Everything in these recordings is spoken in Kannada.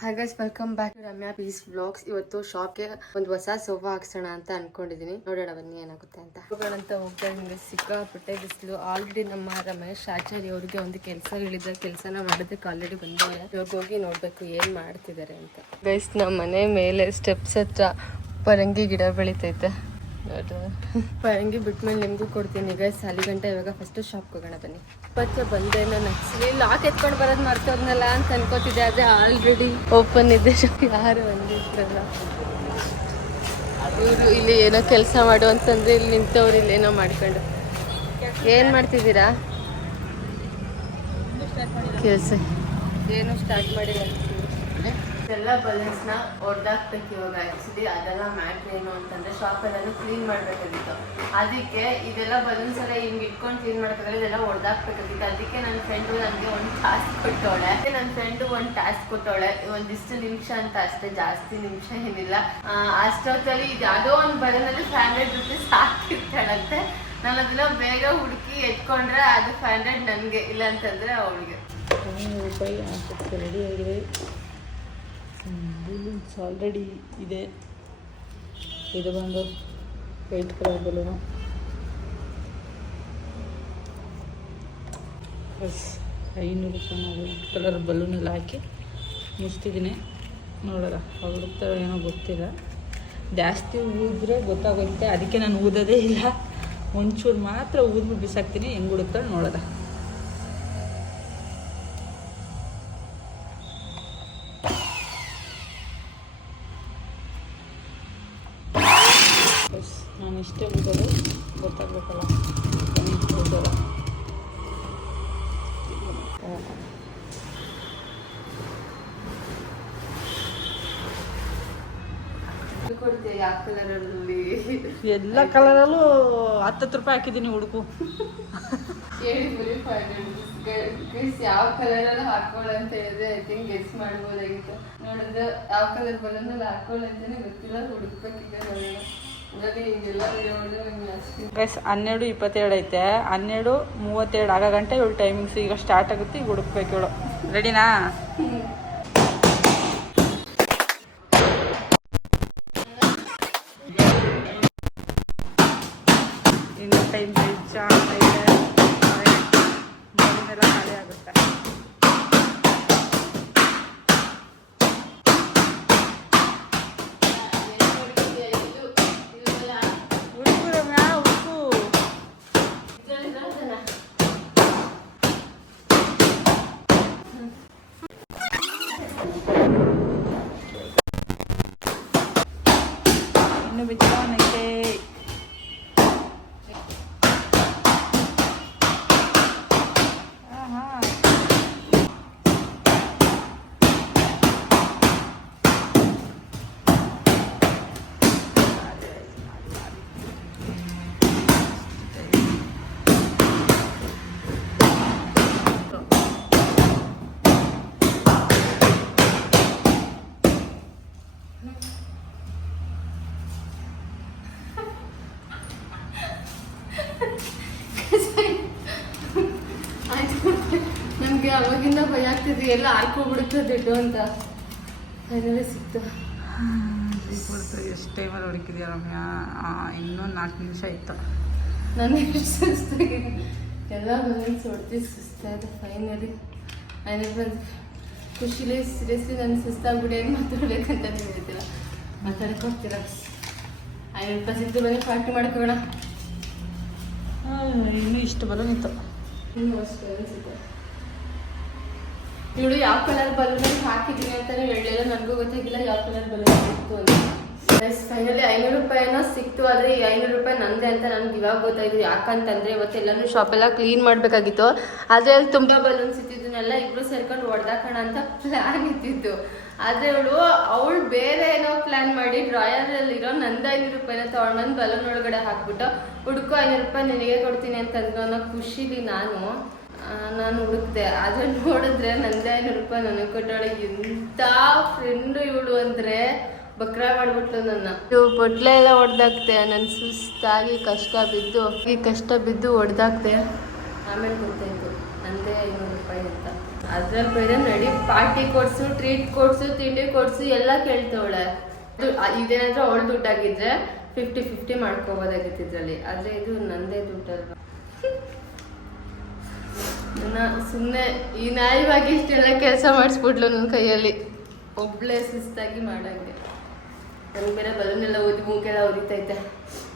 Hi guys, welcome back to Ramya peace vlogs. ಇವತ್ತು ಶಾಪ್ಗೆ ಒಂದು ಹೊಸ ಸೋಫಾ ಹಾಕ್ಸೋಣ ಅಂತ ಅನ್ಕೊಂಡಿದೀನಿ. ನೋಡೋಣ ಬನ್ನಿ ಏನಾಗುತ್ತೆ ಅಂತ. ಹೋಗೋಣಂತ ಹೋಗ್ತಾ ಇದ್ದೀನಿ. ಸಿಕ್ಕಾಪಟ್ಟೆ ಬಿಸಿಲು. ಆಲ್ರೆಡಿ ನಮ್ಮ ರಮೇಶ್ ಆಚಾರ್ಯ ಅವ್ರಿಗೆ ಒಂದು ಕೆಲಸಗಳಿದ್ದ ಕೆಲಸನ ಮಾಡೋದಕ್ಕೆ ಆಲ್ರೆಡಿ ಬಂದವ್ರೆ. ಇವಾಗ ಹೋಗಿ ನೋಡ್ಬೇಕು ಏನ್ ಮಾಡ್ತಿದ್ದಾರೆ ಅಂತ. ಗೈಸ್, ನಮ್ಮ ಮನೆ ಮೇಲೆ ಸ್ಟೆಪ್ಸ್ ಹತ್ರ ಪರಂಗಿ ಗಿಡ ಬೆಳಿತೈತೆ. ಪರಂಗಿ ಬಿಟ್ಮೇಲೆ ನಿಮ್ಗೂ ಕೊಡ್ತೀನಿ ಗೈಸ್. ಅಲ್ಲಿ ಗಂಟೆ ಇವಾಗ ಫಸ್ಟ್ ಶಾಪ್ಗೆ ಹೋಗೋಣ ಬನ್ನಿ. ಇವತ್ತು ಬಂದೆ. ನಾನು ಆಕ್ಚುಲಿ ಲಾಕ್ ಎತ್ಕೊಂಡು ಬರೋದು ಮರ್ತೋದ್ನಲ್ಲ ಅಂತ ಅನ್ಕೋತಿದ್ದೆ. ಅದೇ ಆಲ್ರೆಡಿ ಓಪನ್ ಇದೆ. ಯಾರು ಬಂದಿದ್ರಲ್ಲ ಇವರು ಇಲ್ಲಿ ಏನೋ ಕೆಲಸ ಮಾಡು ಅಂತಂದ್ರೆ ಇಲ್ಲಿ ನಿಂತವ್ರು ಇಲ್ಲಿ ಏನೋ ಮಾಡ್ಕೊಂಡು. ಏನ್ ಮಾಡ್ತಿದ್ದೀರಾ? ಕೆಲಸ ಏನು ಸ್ಟಾರ್ಟ್ ಮಾಡಿಲ್ಲ. ಎಲ್ಲ ಬಲೂನ್ಸ್ನ ಹೊಡೆದಾಕ್ಬೇಕು ಇವಾಗ. ಆ್ಯಕ್ಚುಲಿ ಅದೆಲ್ಲ ಮ್ಯಾಟ್ರ್ ಏನು ಅಂತಂದರೆ ಶಾಪಲ್ಲೆಲ್ಲ ಕ್ಲೀನ್ ಮಾಡಬೇಕಾಗಿತ್ತು. ಅದಕ್ಕೆ ಇದೆಲ್ಲ ಬಲೂನ್ಸ್ ಎಲ್ಲ ಹಿಂಗೆ ಇಟ್ಕೊಂಡು ಕ್ಲೀನ್ ಮಾಡೋಕ್ಕಾಗಲ್ಲ, ಇದೆಲ್ಲ ಹೊಡೆದಾಕ್ಬೇಕಾಗಿತ್ತು. ಅದಕ್ಕೆ ನನ್ನ ಫ್ರೆಂಡು ನನಗೆ ಒಂದು ಟಾಸ್ಕ್ ಕೊಟ್ಟವಳೆ. ಒಂದಿಷ್ಟು ನಿಮಿಷ ಅಂತ ಅಷ್ಟೇ, ಜಾಸ್ತಿ ನಿಮಿಷ ಏನಿಲ್ಲ. ಅಷ್ಟೊತ್ತಲ್ಲಿ ಇದು ಯಾವುದೋ ಒಂದು ಬಲೂನಲ್ಲಿ 500 ರೂಪೀಸ್ ಹಾಕಿರ್ತಾಳಂತೆ. ನಾನು ಅದನ್ನ ಬೇಗ ಹುಡುಕಿ ಎತ್ಕೊಂಡ್ರೆ ಅದು 500 ನನಗೆ, ಇಲ್ಲ ಅಂತಂದರೆ ಅವಳಿಗೆ. ರೂಪಾಯಿ ರೆಡಿ ಆಗಿದೆ. ಬಲೂನ್ಸ್ ಆಲ್ರೆಡಿ ಇದೆ. ಇದು ಬಂದು ವೈಟ್ ಕಲರ್ ಬಲೂನು. ಬಸ್ 500 ರೂಪಾಯಿ ನಾವು ವೈಟ್ ಕಲರ್ ಬಲೂನೆಲ್ಲ ಹಾಕಿ ಮುಚ್ತಿದ್ದೀನಿ. ನೋಡೋಣ ಹುಡುಕ್ತಾಳೆ ಏನೋ ಗೊತ್ತಿಲ್ಲ. ಜಾಸ್ತಿ ಊದಿದ್ರೆ ಗೊತ್ತಾಗುತ್ತೆ. ಅದಕ್ಕೆ ನಾನು ಊದೋದೇ ಇಲ್ಲ. ಒಂಚೂರು ಮಾತ್ರ ಊದ್ಬಿಟ್ಟು ಬಿಸಾಕ್ತೀನಿ. ಹೆಂಗೆ ಹುಡುಕ್ತಾಳೆ ನೋಡೋಣ. ನಾನು ಇಷ್ಟೇ ಊದೋದು ಗೊತ್ತಾಗಬೇಕಲ್ಲ. ಊದೋಲ್ಲ. ಎಲ್ಲ ಕಲರಲ್ಲೂ 10 ರೂಪಾಯಿ ಹಾಕಿದ್ದೀನಿ. ಹುಡುಕು ಯಾವ ಕಲರಲ್ಲಿ ಹಾಕೊಳ್ಳಂತ ಹೇಳಿದ್ರೆ ಐ ಥಿಂಕ್ ಗೆಸ್ ಮಾಡ್ಬೋದಾಗಿತ್ತು. ನೋಡಿದ್ರೆ ಯಾವ ಕಲರ್ ಬಲೂನಲ್ಲಿ ಹಾಕೊಳ್ಳಂತಾನೆ ಗೊತ್ತಿಲ್ಲ. ಹುಡುಕ್ಬೇಕೀಗ. ಗೈಸ್ 12:27 ಐತೆ. 12:32 ಆಗೋ ಗಂಟೆ ಇವಳು ಟೈಮಿಂಗ್ಸ್. ಈಗ ಸ್ಟಾರ್ಟ್ ಆಗುತ್ತೆ. ಈಗ ಹುಡುಕ್ಬೇಕು ಇವಳು. ರೆಡಿನಾ? ಇನ್ನು ಟೈಮ್ ಐತೆ. ಎಲ್ಲ ಖಾಲಿ ಆಗುತ್ತೆ. ಇನ್ನು ಬಿಚ್ಚೋನೈತೆ. ನಮ್ಗೆ ಅವಾಗಿಂದ ಭಯ ಆಗ್ತಿದ್ವಿ ಎಲ್ಲ ಹಾರ್ಕೊಬಿಡುತ್ತೆ ದುಡ್ಡು ಅಂತ. ಅದೆಲ್ಲ ಸಿಕ್ತು. ಎಷ್ಟು ಟೈಮಲ್ಲಿ ಹುಡುಕಿದ್ಯಾ ರಮ್ಯಾ? ಇನ್ನೂ 4 ನಿಮಿಷ ಇತ್ತು. ನನಗೆ ಎಷ್ಟು ಸುಸ್ತಾಗಿದೆ. ಎಲ್ಲ ಬಲೂನ್ಸ್ ಹೊಡೆದು ಸುಸ್ತಾಯಿದೆ. ಫೈನಲಿ ಬಂದು ಖುಷಿಲಿ ಸೀರಿಯಸ್ಲಿ ನನ್ನ ಸುಸ್ತಾಗ್ಬಿಡಿ. ಏನು ಮಾತಾಡ್ಬೇಕಂತ ನೀವು ಹೇಳ್ತೀರ, ಮಾತಾಡ್ಕೊಡ್ತೀರ. 500 ರೂಪಾಯಿ ಸಿಕ್ತು. ಬನ್ನಿ ಪಾರ್ಟಿ ಮಾಡ್ಕೋಣ. ಇನ್ನೂ ಇಷ್ಟು ಬಲೂನ್ ಇತ್ತು. ಇನ್ನೂ ಅಷ್ಟು ಅನಿಸುತ್ತೆ. ಇವಳು ಯಾವ ಕಲರ್ ಬಲೂನಲ್ಲಿ ಹಾಕಿದ್ದೀನಿ ಅಂತಾನೆ ಹೇಳಲಿಲ್ಲ. ನನಗೂ ಗೊತ್ತಾಗಿಲ್ಲ ಯಾವ ಕಲರ್ ಬಲೂನ್ ಸಿಕ್ತು ಅಂತ. ಫೈನಲಿ 500 ರೂಪಾಯಿನೋ ಸಿಕ್ತು. ಆದರೆ ಈ 500 ರೂಪಾಯಿ ನಂದೆ ಅಂತ ನನಗೆ ಇವಾಗ ಗೊತ್ತಾಯಿತು. ಯಾಕಂತಂದರೆ ಇವತ್ತೆಲ್ಲನೂ ಶಾಪೆಲ್ಲ ಕ್ಲೀನ್ ಮಾಡಬೇಕಾಗಿತ್ತು. ಆದರೆ ಅಲ್ಲಿ ತುಂಬ ಬಲೂನ್ಸ್ ಇದ್ದಿದ್ದನ್ನೆಲ್ಲ ಇಬ್ಬರು ಸೇರ್ಕೊಂಡು ಹೊಡೆದಾಕೋಣ ಅಂತ ಪ್ಲ್ಯಾನ್ ಇದ್ದಿತ್ತು. ಆದರೆ ಅವಳು ಬೇರೆ ಏನೋ ಪ್ಲ್ಯಾನ್ ಮಾಡಿ ಡ್ರಾಯರಲ್ಲಿರೋ ನಂದು 500 ರೂಪಾಯಿನ ತೊಗೊಂಡು ಬಲೂನ್ ಒಳಗಡೆ ಹಾಕ್ಬಿಟ್ಟು ಹುಡುಕು 500 ರೂಪಾಯಿ ನಿನಗೆ ಕೊಡ್ತೀನಿ ಅಂತಂದ್ರು ಅನ್ನೋ ಖುಷಿಲಿ ನಾನು ಹುಡುಕ್ದೆ. ಆದರೆ ನೋಡಿದ್ರೆ ನಂದೇ 500 ರೂಪಾಯಿ ನನಗೆ ಕೊಟ್ಟವಳೆ. ಎಂಥ ಫ್ರೆಂಡು ಇವಳು ಅಂದರೆ ಬಕ್ರ ಮಾಡ್ಬಿಟ್ಲು ನನ್ನ. ಇವು ಬೊಟ್ಲೆ ಎಲ್ಲ ಹೊಡೆದಾಕ್ತೆ. ನನ್ನ ಸುಸ್ತಾಗಿ ಕಷ್ಟ ಬಿದ್ದು ಹೊಡೆದಾಕ್ತೆ. ಆಮೇಲೆ ಗೊತ್ತಾಯಿತು ನಂದೇ 500 ರೂಪಾಯಿ ಅಂತ. ಅದ್ರಲ್ಲಿ ಬೇರೆ ನಡಿ ಪಾರ್ಟಿ ಕೊಡ್ಸು, ಟ್ರೀಟ್ ಕೊಡ್ಸು, ತಿಂಡಿ ಕೊಡ್ಸು ಎಲ್ಲ ಕೇಳ್ತವಳೆ. ಇದೇನಾದ್ರೂ ಅವಳು ದುಡ್ಡಾಗಿದ್ರೆ 50-50 ಮಾಡ್ಕೋಬೋದಾಗಿತ್ತು ಇದ್ರಲ್ಲಿ. ಆದ್ರೆ ಇದು ನಂದೇ ದುಡ್ಡಲ್ವಾ. ಸುಮ್ಮನೆ ಈ ನ್ಯಾಯವಾಗಿ ಇಷ್ಟೆಲ್ಲ ಕೆಲಸ ಮಾಡಿಸ್ಬಿಡ್ಲು ನನ್ನ ಕೈಯಲ್ಲಿ, ಒಬ್ಳೆ ಸುಸ್ತಾಗಿ ಮಾಡಂಗೆ. ನನಗೆ ಬೇರೆ ಬಲೂನ್ ಎಲ್ಲ ಊದಿ ಮೂಗೆಲ್ಲ ಉರಿತೈತೆ,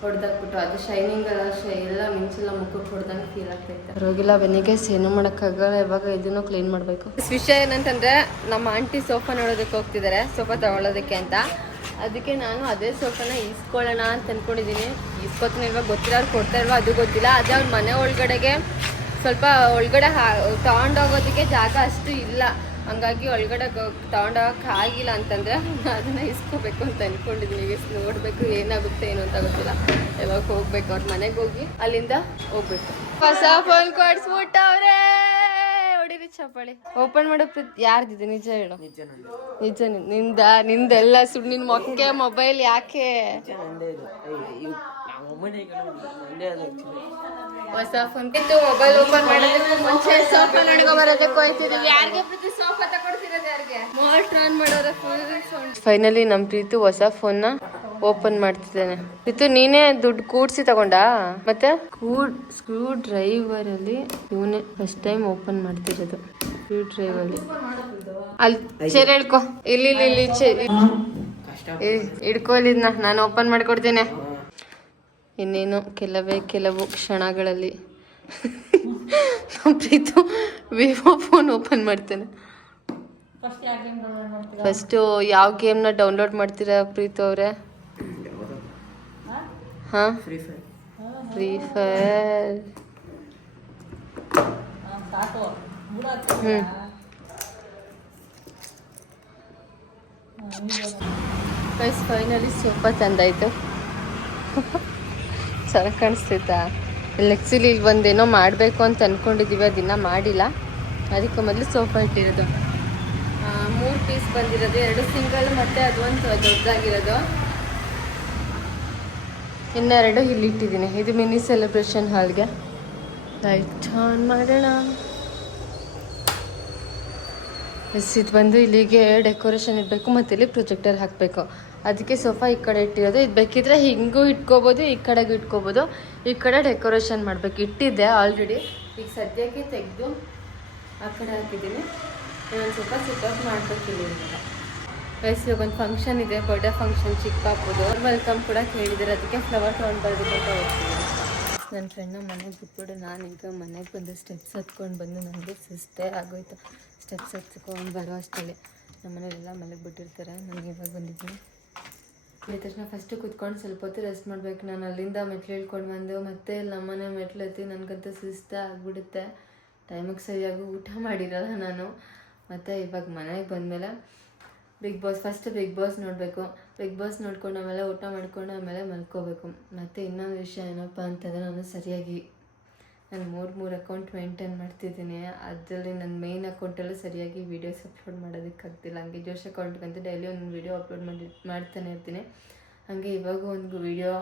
ಹೊಡೆದಾಕ್ಬಿಟ್ಟು ಅದು ಶೈನಿಂಗ್ ಎಲ್ಲ ಎಲ್ಲ ಮಿಂಚೆಲ್ಲ ಮುಖಕ್ಕೆ ಹೊಡೆದಂಗೆ ಫೀಲ್ ಆಗ್ತೈತೆ. ರೋಗಿಲ್ಲ ಬೆನ್ನಿಗೆ ಏನು ಮಾಡೋಕ್ಕಾಗಲ್ಲ. ಇವಾಗ ಇದನ್ನು ಕ್ಲೀನ್ ಮಾಡಬೇಕು. ವಿಷಯ ಏನಂತಂದರೆ ನಮ್ಮ ಆಂಟಿ ಸೋಫಾ ನೋಡೋದಕ್ಕೆ ಹೋಗ್ತಿದ್ದಾರೆ, ಸೋಫಾ ತಗೊಳ್ಳೋದಕ್ಕೆ ಅಂತ. ಅದಕ್ಕೆ ನಾನು ಅದೇ ಸೋಫಾನ ಇಸ್ಕೊಳ್ಳೋಣ ಅಂತ ಅಂದ್ಕೊಂಡಿದ್ದೀನಿ. ಇಸ್ಕೊತೀನಿ ಇಲ್ವಾ ಗೊತ್ತಿಲ್ಲ, ಅವ್ರು ಕೊಡ್ತಾ ಇಲ್ವಾ ಅದು ಗೊತ್ತಿಲ್ಲ. ಅದೇ ಅವ್ರ ಮನೆ ಒಳಗಡೆಗೆ ಸ್ವಲ್ಪ ಒಳಗಡೆ ತಗೊಂಡೋಗೋದಕ್ಕೆ ಜಾಗ ಅಷ್ಟು ಇಲ್ಲ, ಹಂಗಾಗಿ ಒಳಗಡೆ ತಗೊಂಡೋಗಕ್ಕೆ ಆಗಿಲ್ಲ ಅಂತಂದರೆ ಅದನ್ನು ಇಸ್ಕೋಬೇಕು ಅಂತ ಅಂದ್ಕೊಂಡಿದ್ದೀನಿ. ಈಗ ನೋಡಬೇಕು ಏನಾಗುತ್ತೆ ಏನು ಅಂತ ಗೊತ್ತಿಲ್ಲ. ಯಾವಾಗ ಹೋಗ್ಬೇಕು, ಅವ್ರ ಮನೆಗೆ ಹೋಗಿ ಅಲ್ಲಿಂದ ಹೋಗ್ಬೇಕು. ಹೊಸ ಫೋನ್ ಕೊಡ್ಸ್ಬಿಟ್ಟವ್ರೆ, ಹೊಡಿರಿ ಚಪ್ಪಾಳಿ. ಓಪನ್ ಮಾಡೋ ಯಾರ್ದಿದೆ ನಿಜ ಹೇಳು. ನಿಜ ನಿಂದೆಲ್ಲ ಸುಳ್ಳು. ನಿನ್ನ ಮೊಕ್ಕೆ ಮೊಬೈಲ್ ಯಾಕೆ? ಹೊಸ ಫೋನ್ ಇತ್ತು. ಮೊಬೈಲ್ ಓಪನ್ ಮಾಡೋದಕ್ಕೆ ಮುಂಚೆ ಸೋಫಾ ನೋಡ್ಕೊ ಬರೋದಕ್ಕೆ ಹೋಯ್ತಿದೀವಿ. ಯಾರಿಗೆ ಪ್ರೀತಿ ಸೋಫಾ ತಗೊಡ್ತಿರೋದು ಯಾರಿಗೆ? ಮೋಸ್ಟ್ ಆನ್ ಮಾಡೋರ ಫೈನಲಿ ನಮ್ಮ ಪ್ರೀತು ಹೊಸ ಫೋನ್ನ ಓಪನ್ ಮಾಡ್ತಿದ್ದಾನೆ. ಪ್ರೀತು ನೀನೇ ದುಡ್ಡು ಕೂಡ್ಸಿ ತಗೊಂಡಾ? ಮತ್ತೆ ಸ್ಕ್ರೂ ಡ್ರೈವರ್ ಅಲ್ಲಿ ಇವನೇ ಫಸ್ಟ್ ಟೈಮ್ ಓಪನ್ ಮಾಡ್ತಿರೋದು. ಸ್ಕ್ರೂ ಡ್ರೈವರ್ ಅಲ್ಲಿ ಚೇರ್ ಹೇಳ್ಕೊ. ಇಲ್ಲಿ ಹಿಡ್ಕೊಲಿದ್ನ ನಾನು ಓಪನ್ ಮಾಡ್ಕೊಡ್ತೇನೆ. ಇನ್ನೇನು ಕೆಲವು ಕ್ಷಣಗಳಲ್ಲಿ ಪ್ರೀತು ವಿವೋ ಫೋನ್ ಓಪನ್ ಮಾಡ್ತೇನೆ. ಫಸ್ಟು ಯಾವ ಗೇಮ್ನ ಡೌನ್ಲೋಡ್ ಮಾಡ್ತೀರಾ ಪ್ರೀತು ಅವರೇ? ಹಾಂ, ಫ್ರೀ ಫೈರ್. ಫೈನಲಿ ಸೋಫಾ ತಂದಾಯ್ತು. ಚೆನ್ನಾಗಿ ಕಾಣಿಸ್ತೈತಾ? ಆ್ಯಕ್ಚುಲಿ ಇಲ್ಲಿ ಒಂದೇನೋ ಮಾಡಬೇಕು ಅಂತ ಅಂದ್ಕೊಂಡಿದ್ದೀವಿ, ಅದನ್ನ ಮಾಡಿಲ್ಲ. ಅದಕ್ಕೆ ಮೊದಲು ಸೋಫಾ ಇಟ್ಟಿರೋದು. 3 ಪೀಸ್ ಬಂದಿರೋದು, 2 ಸಿಂಗಲ್ ಮತ್ತು ಅದೊಂದು ದೊಡ್ಡದಾಗಿರೋದು. ಇನ್ನೆರಡು ಇಲ್ಲಿ ಇಟ್ಟಿದ್ದೀನಿ. ಇದು ಮಿನಿ ಸೆಲೆಬ್ರೇಷನ್ ಹಾಲ್ಗೆ. ಲೈಟ್ ಆನ್ ಮಾಡೋಣ. ಇದು ಬಂದು ಇಲ್ಲಿಗೆ ಡೆಕೋರೇಷನ್ ಇಡಬೇಕು ಮತ್ತು ಇಲ್ಲಿ ಪ್ರೊಜೆಕ್ಟರ್ ಹಾಕಬೇಕು. ಅದಕ್ಕೆ ಸೋಫಾ ಈ ಕಡೆ ಇಟ್ಟಿರೋದು. ಇದು ಬೇಕಿದ್ರೆ ಹಿಂಗೂ ಇಟ್ಕೋಬೋದು, ಈ ಕಡೆಗೂ ಇಟ್ಕೋಬೋದು. ಈ ಕಡೆ ಡೆಕೋರೇಷನ್ ಮಾಡಬೇಕು. ಇಟ್ಟಿದ್ದೆ ಆಲ್ರೆಡಿ, ಈಗ ಸದ್ಯಕ್ಕೆ ತೆಗೆದು ಆ ಕಡೆ ಹಾಕಿದ್ದೀನಿ. ಇನ್ನೊಂದು ಸ್ವಲ್ಪ ಸಿಟೌಟ್ ಮಾಡಬೇಕು ಇಲ್ಲಿ. ಇವಾಗ ಒಂದು ಫಂಕ್ಷನ್ ಇದೆ, ಬರ್ಡೇ ಫಂಕ್ಷನ್ ಚಿಕ್ಕ ಪಾಪುದು. ವೆಲ್ಕಮ್ ಕೂಡ ಕೇಳಿದ್ದಾರೆ, ಅದಕ್ಕೆ ಫ್ಲವರ್ ತೊಗೊಂಡು ಬರಬೇಕು ಅಂತ ಹೋಗ್ತಿದ್ದೀನಿ. ನನ್ನ ಫ್ರೆಂಡ್ನ ಮನೆಗೆ ಬಿಟ್ಬಿಟ್ಟು ನಾನೀಗ ಮನೆಗೆ ಬಂದು ಸ್ಟೆಪ್ಸ್ ಹತ್ಕೊಂಡು ಬಂದು ನನಗೆ ಸುಸ್ತೇ ಆಗೋಯ್ತು. ಸ್ಟೆಪ್ಸ್ ಹತ್ಕೊಂಡು ಬರೋ ಅಷ್ಟರಲ್ಲಿ ನಮ್ಮ ಮನೆಯಲ್ಲೆಲ್ಲ ಮನೆಗೆ ಬಿಟ್ಟಿರ್ತಾರೆ. ನಾನು ಇವಾಗ ಬಂದಿದ್ದೀನಿ. ಈ ತಕ್ಷಣ ಫಸ್ಟು ಕೂತ್ಕೊಂಡು ಸ್ವಲ್ಪ ಹೊತ್ತು ರೆಸ್ಟ್ ಮಾಡಬೇಕು. ನಾನು ಅಲ್ಲಿಂದ ಮೆಟ್ಲು ಇಳ್ಕೊಂಡು ಬಂದು ಮತ್ತೆ ನಮ್ಮನೆ ಮೆಟ್ಲು ಎತ್ತಿ ನನಗಂತೂ ಸುಸ್ತ ಆಗಿಬಿಡುತ್ತೆ. ಟೈಮಿಗೆ ಸರಿಯಾಗಿ ಊಟ ಮಾಡಿರಲ್ಲ ನಾನು. ಮತ್ತು ಇವಾಗ ಮನೆಗೆ ಬಂದಮೇಲೆ ಬಿಗ್ ಬಾಸ್ ನೋಡಬೇಕು. ಬಿಗ್ ಬಾಸ್ ನೋಡ್ಕೊಂಡು ಆಮೇಲೆ ಊಟ ಮಾಡ್ಕೊಂಡು ಆಮೇಲೆ ಮಲ್ಕೋಬೇಕು. ಮತ್ತು ಇನ್ನೊಂದು ವಿಷಯ ಏನಪ್ಪ ಅಂತಂದರೆ, ನಾನು ಸರಿಯಾಗಿ ನಾನು 3 ಅಕೌಂಟ್ ಮೇಂಟೈನ್ ಮಾಡ್ತಿದ್ದೀನಿ. ಅದರಲ್ಲಿ ನನ್ನ ಮೇಯ್ನ್ ಅಕೌಂಟಲ್ಲೂ ಸರಿಯಾಗಿ ವೀಡಿಯೋಸ್ ಅಪ್ಲೋಡ್ ಮಾಡೋದಕ್ಕಾಗ್ತಿಲ್ಲ. ಹಂಗೆ ಜೋಶ್ ಅಕೌಂಟ್ಗಂತೂ ಡೈಲಿ ಒಂದು ವೀಡಿಯೋ ಅಪ್ಲೋಡ್ ಮಾಡ್ತಾನೆ ಇರ್ತೀನಿ. ಹಾಗೆ ಇವಾಗ ಒಂದು ವೀಡಿಯೋ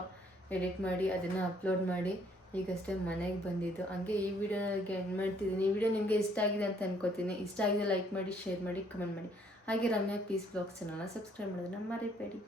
ಎಡಿಟ್ ಮಾಡಿ ಅದನ್ನು ಅಪ್ಲೋಡ್ ಮಾಡಿ ಈಗಷ್ಟೇ ಮನೆಗೆ ಬಂದಿದ್ದು. ಹಾಗೆ ಈ ವಿಡಿಯೋಗೆ ಎಂಡ್ ಮಾಡ್ತಿದ್ದೀನಿ. ಈ ವಿಡಿಯೋ ನಿಮಗೆ ಇಷ್ಟ ಆಗಿದೆ ಅಂತ ಅನ್ಕೋತೀನಿ. ಇಷ್ಟ ಆಗಿದೆ ಲೈಕ್ ಮಾಡಿ, ಶೇರ್ ಮಾಡಿ, ಕಮೆಂಟ್ ಮಾಡಿ. ಹಾಗೆ ರಮ್ಯಾ ಪೀಸ್ ಬ್ಲಾಗ್ಸ್ ಚಾನಲ್ನ ಸಬ್ಸ್ಕ್ರೈಬ್ ಮಾಡೋದನ್ನ ಮರಿಬೇಡಿ.